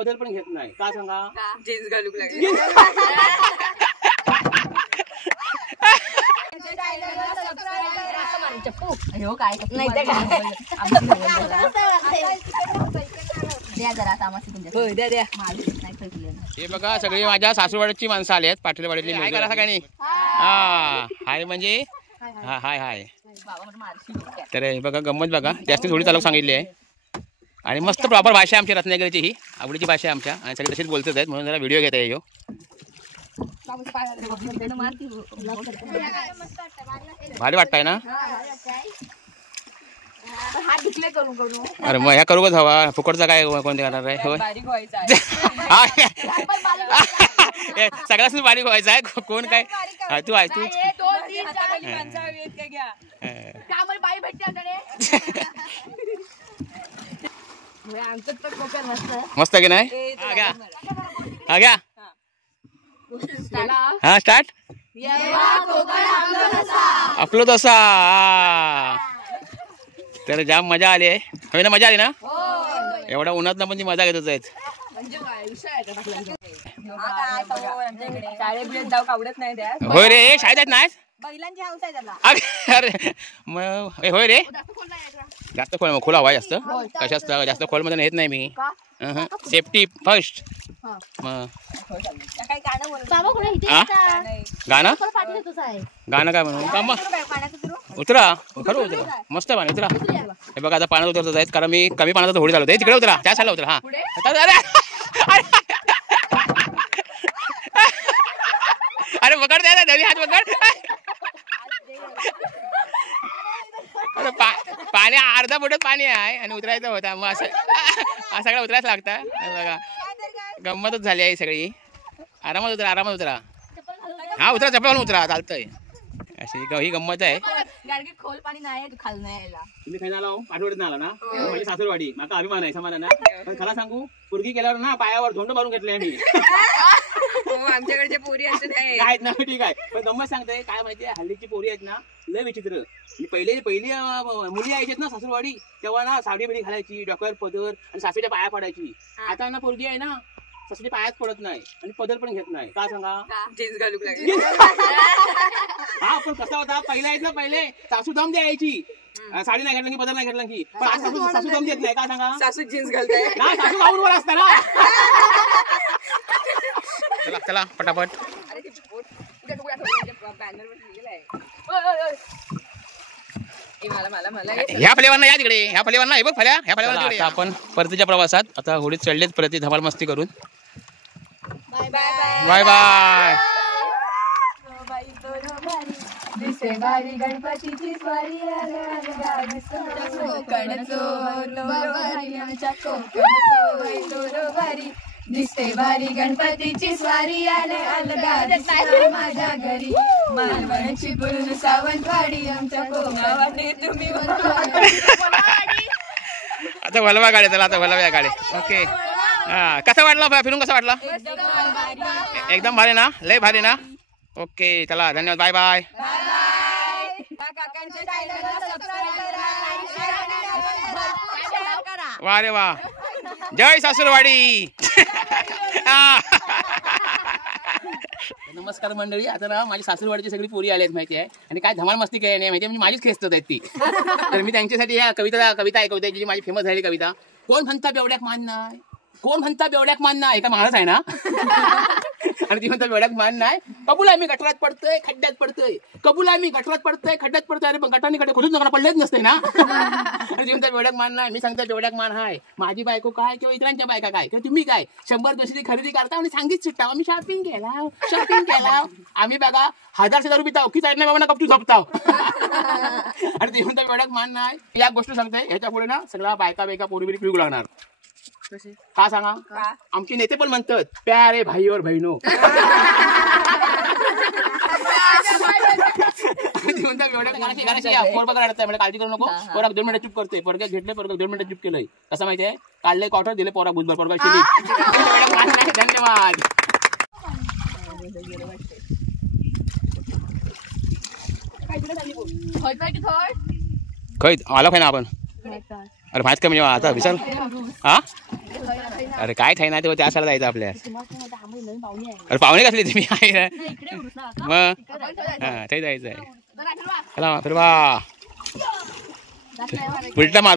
बदल पण घेत नाही का सांगा? जीन्स घालूक लागली. हे बघा सगळी माझ्या सासूरवाडीची माणसं आली आहेत. पाटीलवाडीतली हाय करा सगळ्यांनी. हा हाय म्हणजे हा हाय हाय. तर हे बघा गंमत बघा जास्त थोडी चालक सांगितली आहे आणि मस्त प्रॉपर भाषा आमची रत्नागिरीची ही आवडीची भाषा आमच्या आणि सगळे तसेच बोलतच आहेत म्हणून जरा व्हिडिओ घेत आहे. भारी वाटतंय ना? अरे मग ह्या करूच हवा फुकटचा काय कोणते करणार आहे? सगळ्याच बारीक व्हायचं आहे. कोण काय तू आहे तू मस्त की नाही? हा घ्या हा स्टार्ट आपलं तसा. तर जाम मजा आली आहे. होय ना? मजा आली ना? एवढा उन्हात ना पण ती मजा घेतच आहेत. होय रे शाळेत आहेत नाही अरे मग होय रे जास्त खोल खोला हवा जास्त कशा असतं जास्त खोल मध्ये येत नाही मी. Safety first. गाणं गाणं काय म्हणून का मग उतरा खरं उतरा मस्त पाणी उतरा. हे बघा आता पाण्यात उतरत आहेत कारण मी कमी पाण्यात होडी चालवते. तिकडे उतरा त्या साईडला उतरा. हा अरे पकड द्या ना हात पकड. अरे पाणी अर्धा फुटात पाणी आहे आणि उतरायचं होता मग असं सगळं उतरायच लागतं. बघा गंमतच झाली आहे सगळी. आरामात उतरा आरामात उतरा. हा उतरा चपलावून उतरा चालतंय. अशी ही गंमत आहे. खोल पाणी नाही खाल नाही यायला. तुम्ही खायला आला पाठवडीत आला ना माझी सासूरवाडी माझा अभिमान आहे समाधान ना. पण खरा सांगू पुरगी केल्यावर ना पायावर धोंड मारून घेतले आम्ही. आमच्याकडच्या पोरी असं नाही आहेत ना ठीक आहे. पण गंमत सांगते काय माहितीये हल्लीची पोरी आहेत ना लय विचित्र. पहिली मुली यायच्यात ना सासूरवाडी तेव्हा ना साडी बिडी घालायची डोक्यावर पदर आणि सासूच्या पाया पडायची. आता ना पोरगी आहे ना सासूच्या पायात पडत नाही आणि पदर पण घेत नाही का सांगा? जीन्स घालूक लागली. हा पण कसा होता पहिला आहेत ना पहिले सासू दम द्यायची साडी नाही घातलं की पदर नाही घातलं की. पण आज सासू दम देत नाही का सांगा? सासू जीन्स घालताय ना सासू गाऊनवर असतं ना. चला चला पटापट. ह्या फलेवांना या तिकडे ह्या फलेवांना हे बघ फल्या ह्या फलेवांना आपण परतीच्या प्रवासात आता होडीत चढलेच परती धमाल मस्ती करून. Bye bye. गणपतीची स्वारी दिसते भारी गणपतीची स्वारी आले अलगा माझ्या घरी मालवणची पूर्ण सावंतवाडी आमच्या कोकणावाडी तुम्ही. आता वलवा गाडी चला आता वलव्या गाडी. ओके हा कसा वाटला फिरून कसा वाटला? एकदम भारी ना लय भारी ना. ओके चला धन्यवाद बाय बाय. वा रे वा जय सासूरवाडी. नमस्कार मंडळी. आता ना माझी सासूरवाडीची सगळी पोरी आली आहेत माहिती आहे आणि काय धमाल मस्ती काय नाही माहिती म्हणजे माझीच खेचत आहेत ती. तर मी त्यांच्यासाठी या कविता ऐकवते जी माझी फेमस झालेली कविता. कोण म्हणता बेवड्याक मान नाही कोण म्हणता बेवड्याक मान नाही एका महाराज आहे ना आणि ती म्हणता बेवड्याक मान नाही. कबूल आहे मी गटरात पडतोय खड्ड्यात पडतोय कबूल आहे मी गटरात पडतोय खड्ड्यात पडतोय. अरे पण गटाने कडे खोदून नका पडलेच नसते ना. आणि ती म्हणता बेवड्याक मान नाही. मी सांगता बेवड्याक मान हाय. माझी बायको काय किंवा इतरांच्या बायका काय किंवा तुम्ही काय 100-200 खरेदी करता आणि सांगित सुट्टा आम्ही शॉपिंग केला आम्ही बघा 1000 पिताव की साईड नाही बाबा कपचू झोपताव. आणि ती म्हणता बेवड्याक मान नाही. या गोष्ट सांगते ह्याच्या पुढे ना सगळ्या बायका पोरी बिरी पिऊ लागणार का सांगा? आमचे नेते पण म्हणतात प्यारे भाई और बहिणो. काळजी करू नको. पोरा 2 मिनिटं चुप करते पोरग्या घेतले पोरगा 2 मिनिटं चुप केलंय. कसं माहितीये काढले क्वार्टर दिले पोरा बुधभर पोरगा शिली. धन्यवाद. खैत आला काय ना आपण. अरे माहित का म्हणजे आता विचार हा अरे काय ठाई नाही त्या साला जायचं आपल्या. अरे पाहुणे कसले तुम्ही आहे ना मग हा ते जायचं आहे. चला फिरवा उलटा मार.